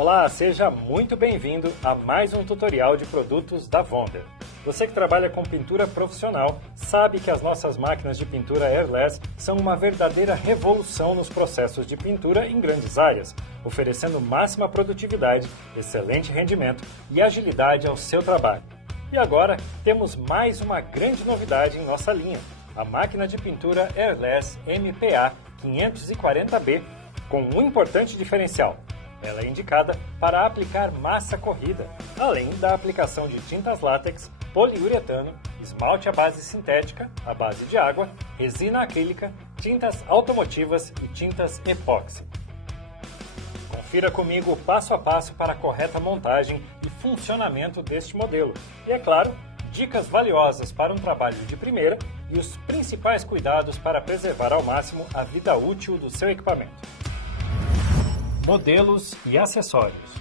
Olá, seja muito bem-vindo a mais um tutorial de produtos da Wonder. Você que trabalha com pintura profissional sabe que as nossas máquinas de pintura airless são uma verdadeira revolução nos processos de pintura em grandes áreas, oferecendo máxima produtividade, excelente rendimento e agilidade ao seu trabalho. E agora temos mais uma grande novidade em nossa linha, a máquina de pintura airless MPA 540B, com um importante diferencial. Ela é indicada para aplicar massa corrida, além da aplicação de tintas látex, poliuretano, esmalte à base sintética, à base de água, resina acrílica, tintas automotivas e tintas epóxi. Confira comigo o passo a passo para a correta montagem e funcionamento deste modelo. E, é claro, dicas valiosas para um trabalho de primeira e os principais cuidados para preservar ao máximo a vida útil do seu equipamento. Modelos e acessórios.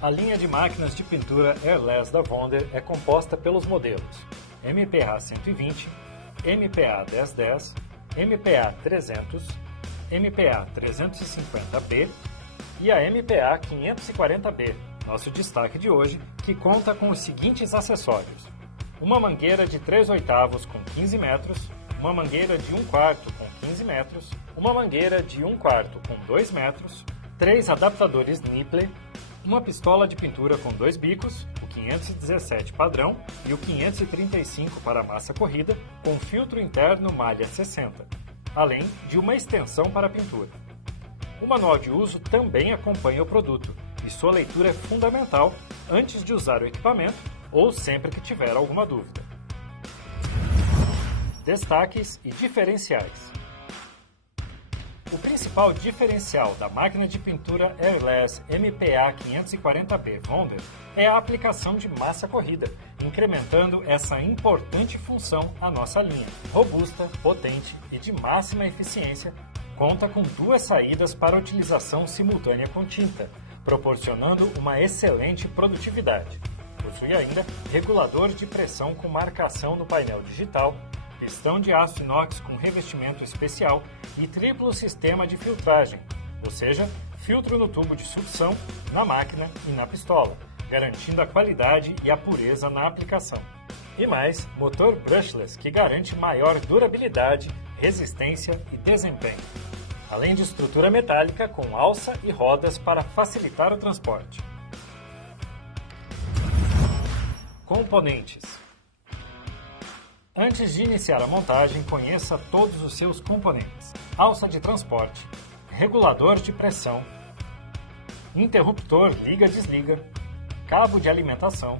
A linha de máquinas de pintura airless da Wonder é composta pelos modelos MPA 120, MPA 1010, MPA 300, MPA 350B e a MPA 540B, nosso destaque de hoje, que conta com os seguintes acessórios: uma mangueira de 3/8 com 15 metros, uma mangueira de 1/4 com 15 metros, uma mangueira de 1/4 com 2 metros, 3 adaptadores nipple, uma pistola de pintura com 2 bicos, o 517 padrão e o 535 para massa corrida, com filtro interno malha 60, além de uma extensão para a pintura. O manual de uso também acompanha o produto e sua leitura é fundamental antes de usar o equipamento ou sempre que tiver alguma dúvida. Destaques e diferenciais. O principal diferencial da máquina de pintura airless MPA 540B Wonder é a aplicação de massa corrida, incrementando essa importante função à nossa linha. Robusta, potente e de máxima eficiência, conta com 2 saídas para utilização simultânea com tinta, proporcionando uma excelente produtividade. Possui ainda regulador de pressão com marcação no painel digital, pistão de aço inox com revestimento especial e triplo sistema de filtragem, ou seja, filtro no tubo de sucção, na máquina e na pistola, garantindo a qualidade e a pureza na aplicação. E mais, motor brushless que garante maior durabilidade, resistência e desempenho, além de estrutura metálica com alça e rodas para facilitar o transporte. Componentes. Antes de iniciar a montagem, conheça todos os seus componentes: alça de transporte, regulador de pressão, interruptor liga-desliga, cabo de alimentação,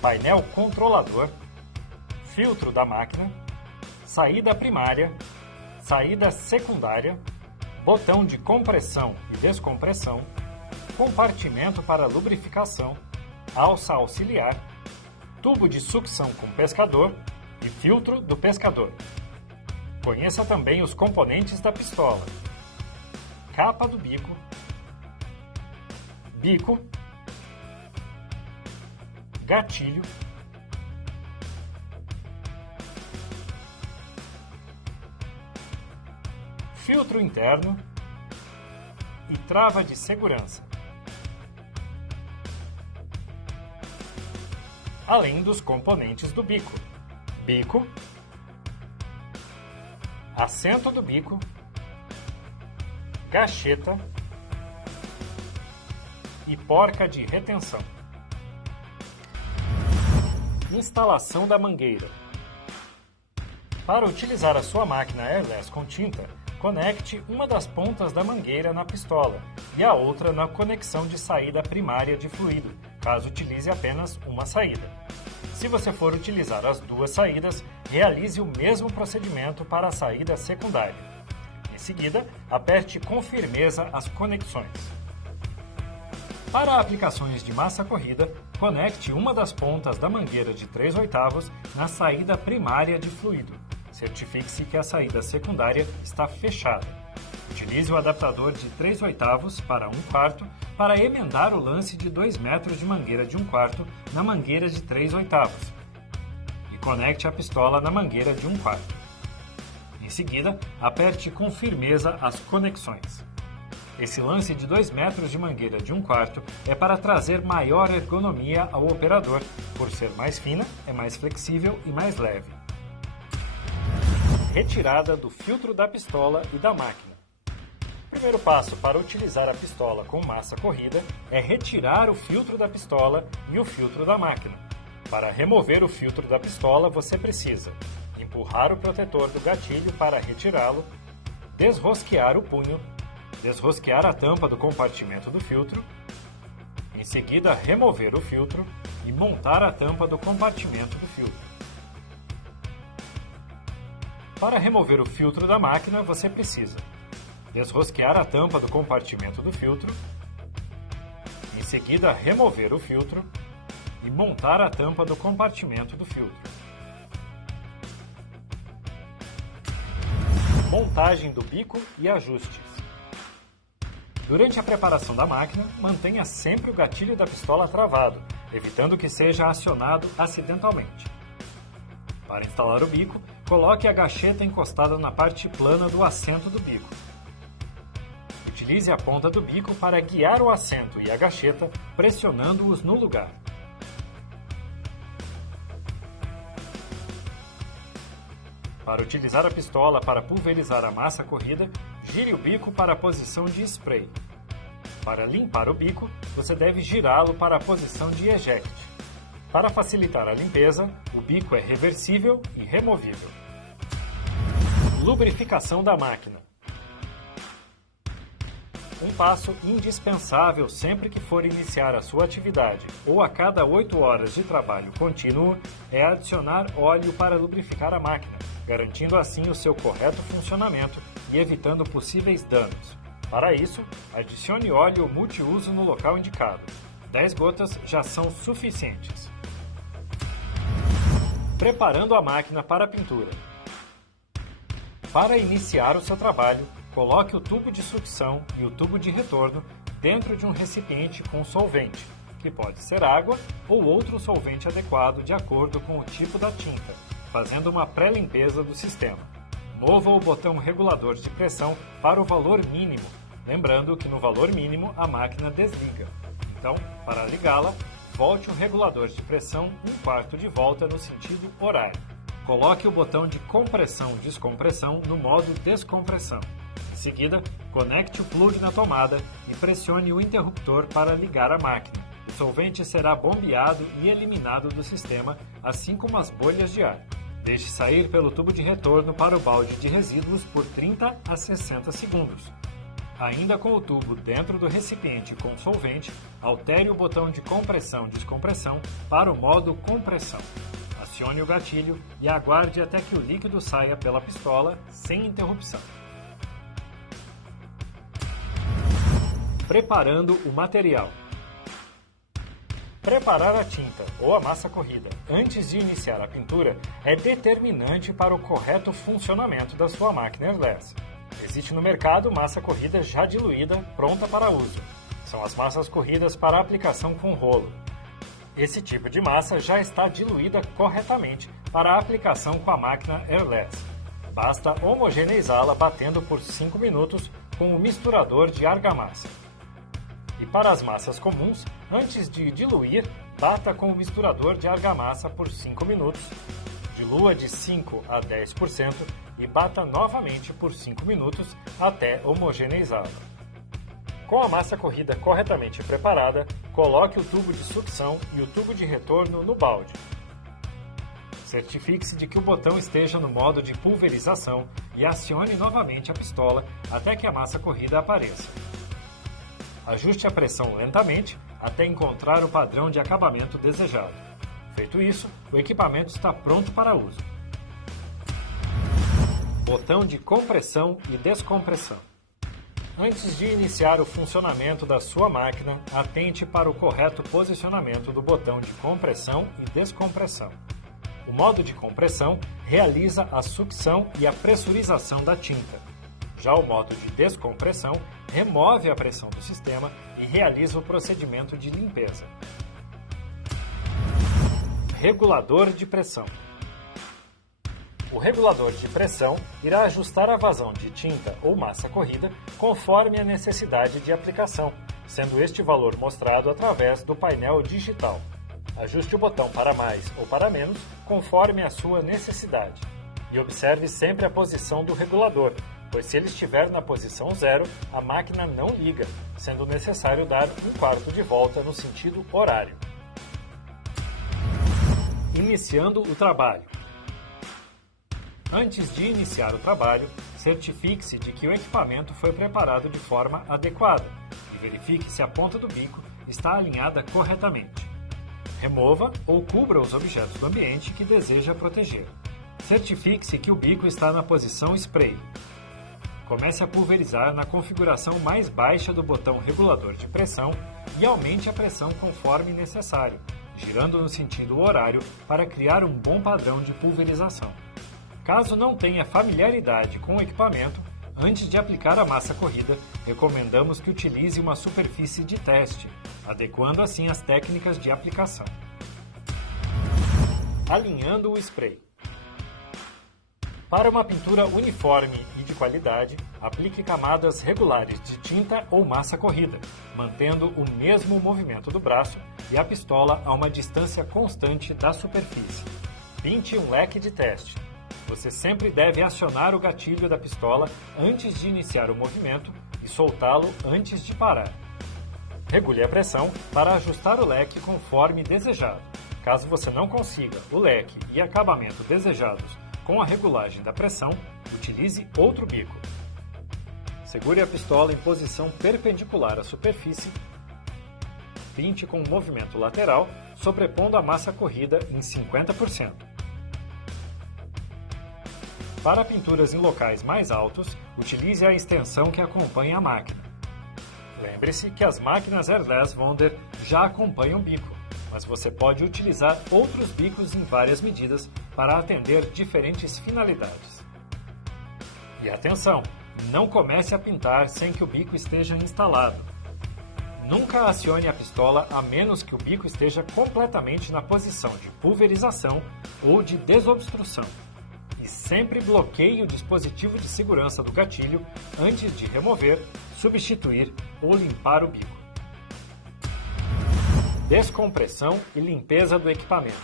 painel controlador, filtro da máquina, saída primária, saída secundária, botão de compressão e descompressão, compartimento para lubrificação, alça auxiliar, tubo de sucção com pescador e filtro do pescador. Conheça também os componentes da pistola: capa do bico, bico, gatilho, filtro interno e trava de segurança, além dos componentes do bico: bico, assento do bico, gacheta e porca de retenção. Instalação da mangueira. Para utilizar a sua máquina airless com tinta, conecte uma das pontas da mangueira na pistola e a outra na conexão de saída primária de fluido, caso utilize apenas uma saída. Se você for utilizar as 2 saídas, realize o mesmo procedimento para a saída secundária. Em seguida, aperte com firmeza as conexões. Para aplicações de massa corrida, conecte uma das pontas da mangueira de 3/8 na saída primária de fluido. Certifique-se que a saída secundária está fechada. Utilize o adaptador de 3/8 para 1/4 para emendar o lance de 2 metros de mangueira de 1/4 na mangueira de 3/8 e conecte a pistola na mangueira de 1/4. Em seguida, aperte com firmeza as conexões. Esse lance de 2 metros de mangueira de 1/4 é para trazer maior ergonomia ao operador, por ser mais fina, é mais flexível e mais leve. Retirada do filtro da pistola e da máquina. O primeiro passo para utilizar a pistola com massa corrida é retirar o filtro da pistola e o filtro da máquina. Para remover o filtro da pistola, você precisa empurrar o protetor do gatilho para retirá-lo, desrosquear o punho, desrosquear a tampa do compartimento do filtro, em seguida remover o filtro e montar a tampa do compartimento do filtro. Para remover o filtro da máquina, você precisa desrosquear a tampa do compartimento do filtro, em seguida remover o filtro e montar a tampa do compartimento do filtro. Montagem do bico e ajustes. Durante a preparação da máquina, mantenha sempre o gatilho da pistola travado, evitando que seja acionado acidentalmente. Para instalar o bico, coloque a gacheta encostada na parte plana do assento do bico. Utilize a ponta do bico para guiar o assento e a gacheta, pressionando-os no lugar. Para utilizar a pistola para pulverizar a massa corrida, gire o bico para a posição de spray. Para limpar o bico, você deve girá-lo para a posição de eject. Para facilitar a limpeza, o bico é reversível e removível. Lubrificação da máquina. Um passo indispensável sempre que for iniciar a sua atividade ou a cada 8 horas de trabalho contínuo é adicionar óleo para lubrificar a máquina, garantindo assim o seu correto funcionamento e evitando possíveis danos. Para isso, adicione óleo multiuso no local indicado. 10 gotas já são suficientes. Preparando a máquina para a pintura. Para iniciar o seu trabalho, coloque o tubo de sucção e o tubo de retorno dentro de um recipiente com solvente, que pode ser água ou outro solvente adequado de acordo com o tipo da tinta, fazendo uma pré-limpeza do sistema. Mova o botão regulador de pressão para o valor mínimo, lembrando que no valor mínimo a máquina desliga. Então, para ligá-la, volte o regulador de pressão 1/4 de volta no sentido horário. Coloque o botão de compressão/descompressão no modo descompressão. Em seguida, conecte o plug na tomada e pressione o interruptor para ligar a máquina. O solvente será bombeado e eliminado do sistema, assim como as bolhas de ar. Deixe sair pelo tubo de retorno para o balde de resíduos por 30 a 60 segundos. Ainda com o tubo dentro do recipiente com solvente, altere o botão de compressão/descompressão para o modo compressão. Acione o gatilho e aguarde até que o líquido saia pela pistola sem interrupção. Preparando o material. Preparar a tinta ou a massa corrida antes de iniciar a pintura é determinante para o correto funcionamento da sua máquina airless. Existe no mercado massa corrida já diluída, pronta para uso. São as massas corridas para aplicação com rolo. Esse tipo de massa já está diluída corretamente para a aplicação com a máquina airless. Basta homogeneizá-la batendo por 5 minutos com o misturador de argamassa. E para as massas comuns, antes de diluir, bata com o misturador de argamassa por 5 minutos, dilua de 5 a 10% e bata novamente por 5 minutos até homogeneizá-la. Com a massa corrida corretamente preparada, coloque o tubo de sucção e o tubo de retorno no balde. Certifique-se de que o botão esteja no modo de pulverização e acione novamente a pistola até que a massa corrida apareça. Ajuste a pressão lentamente até encontrar o padrão de acabamento desejado. Feito isso, o equipamento está pronto para uso. Botão de compressão e descompressão. Antes de iniciar o funcionamento da sua máquina, atente para o correto posicionamento do botão de compressão e descompressão. O modo de compressão realiza a sucção e a pressurização da tinta. Já o modo de descompressão remove a pressão do sistema e realiza o procedimento de limpeza. Regulador de pressão. O regulador de pressão irá ajustar a vazão de tinta ou massa corrida conforme a necessidade de aplicação, sendo este valor mostrado através do painel digital. Ajuste o botão para mais ou para menos conforme a sua necessidade. E observe sempre a posição do regulador, pois se ele estiver na posição 0, a máquina não liga, sendo necessário dar um quarto de volta no sentido horário. Iniciando o trabalho. Antes de iniciar o trabalho, certifique-se de que o equipamento foi preparado de forma adequada e verifique se a ponta do bico está alinhada corretamente. Remova ou cubra os objetos do ambiente que deseja proteger. Certifique-se que o bico está na posição spray. Comece a pulverizar na configuração mais baixa do botão regulador de pressão e aumente a pressão conforme necessário, girando no sentido horário para criar um bom padrão de pulverização. Caso não tenha familiaridade com o equipamento, antes de aplicar a massa corrida, recomendamos que utilize uma superfície de teste, adequando assim as técnicas de aplicação. Alinhando o spray. Para uma pintura uniforme e de qualidade, aplique camadas regulares de tinta ou massa corrida, mantendo o mesmo movimento do braço e a pistola a uma distância constante da superfície. Pinte um leque de teste. Você sempre deve acionar o gatilho da pistola antes de iniciar o movimento e soltá-lo antes de parar. Regule a pressão para ajustar o leque conforme desejado. Caso você não consiga o leque e acabamento desejados com a regulagem da pressão, utilize outro bico. Segure a pistola em posição perpendicular à superfície. Pinte com um movimento lateral, sobrepondo a massa corrida em 50%. Para pinturas em locais mais altos, utilize a extensão que acompanha a máquina. Lembre-se que as máquinas Airless Wonder já acompanham o bico, mas você pode utilizar outros bicos em várias medidas para atender diferentes finalidades. E atenção, não comece a pintar sem que o bico esteja instalado. Nunca acione a pistola a menos que o bico esteja completamente na posição de pulverização ou de desobstrução. E sempre bloqueie o dispositivo de segurança do gatilho antes de remover, substituir ou limpar o bico. Descompressão e limpeza do equipamento.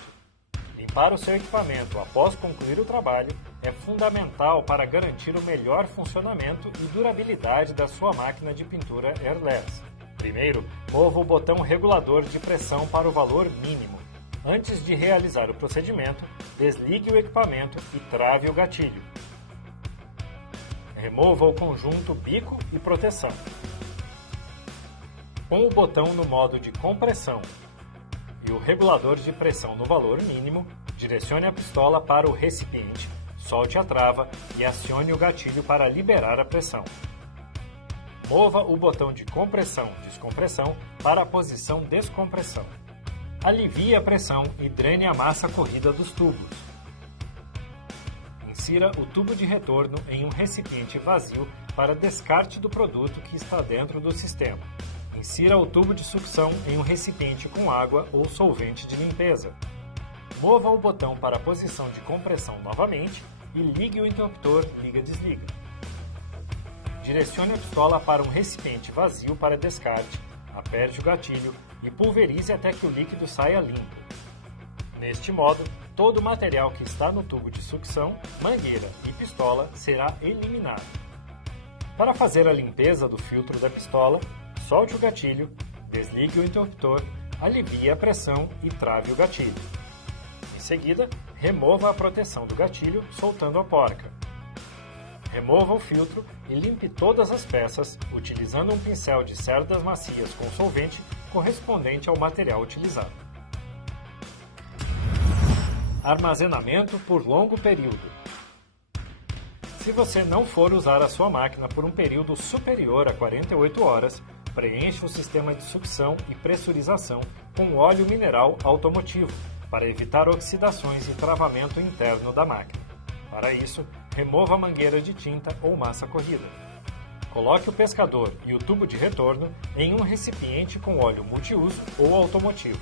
Limpar o seu equipamento após concluir o trabalho é fundamental para garantir o melhor funcionamento e durabilidade da sua máquina de pintura Airless. Primeiro, mova o botão regulador de pressão para o valor mínimo. Antes de realizar o procedimento, desligue o equipamento e trave o gatilho. Remova o conjunto bico e proteção. Com o botão no modo de compressão e o regulador de pressão no valor mínimo, direcione a pistola para o recipiente, solte a trava e acione o gatilho para liberar a pressão. Mova o botão de compressão/descompressão para a posição descompressão. Alivie a pressão e drene a massa corrida dos tubos. Insira o tubo de retorno em um recipiente vazio para descarte do produto que está dentro do sistema. Insira o tubo de sucção em um recipiente com água ou solvente de limpeza. Mova o botão para a posição de compressão novamente e ligue o interruptor liga-desliga. Direcione a pistola para um recipiente vazio para descarte, aperte o gatilho e pulverize até que o líquido saia limpo. Neste modo, todo o material que está no tubo de sucção, mangueira e pistola será eliminado. Para fazer a limpeza do filtro da pistola, solte o gatilho, desligue o interruptor, alivie a pressão e trave o gatilho. Em seguida, remova a proteção do gatilho, soltando a porca. Remova o filtro e limpe todas as peças utilizando um pincel de cerdas macias com solvente correspondente ao material utilizado. Armazenamento por longo período. Se você não for usar a sua máquina por um período superior a 48 horas, preencha o sistema de sucção e pressurização com óleo mineral automotivo, para evitar oxidações e travamento interno da máquina. Para isso, remova a mangueira de tinta ou massa corrida. Coloque o pescador e o tubo de retorno em um recipiente com óleo multiuso ou automotivo.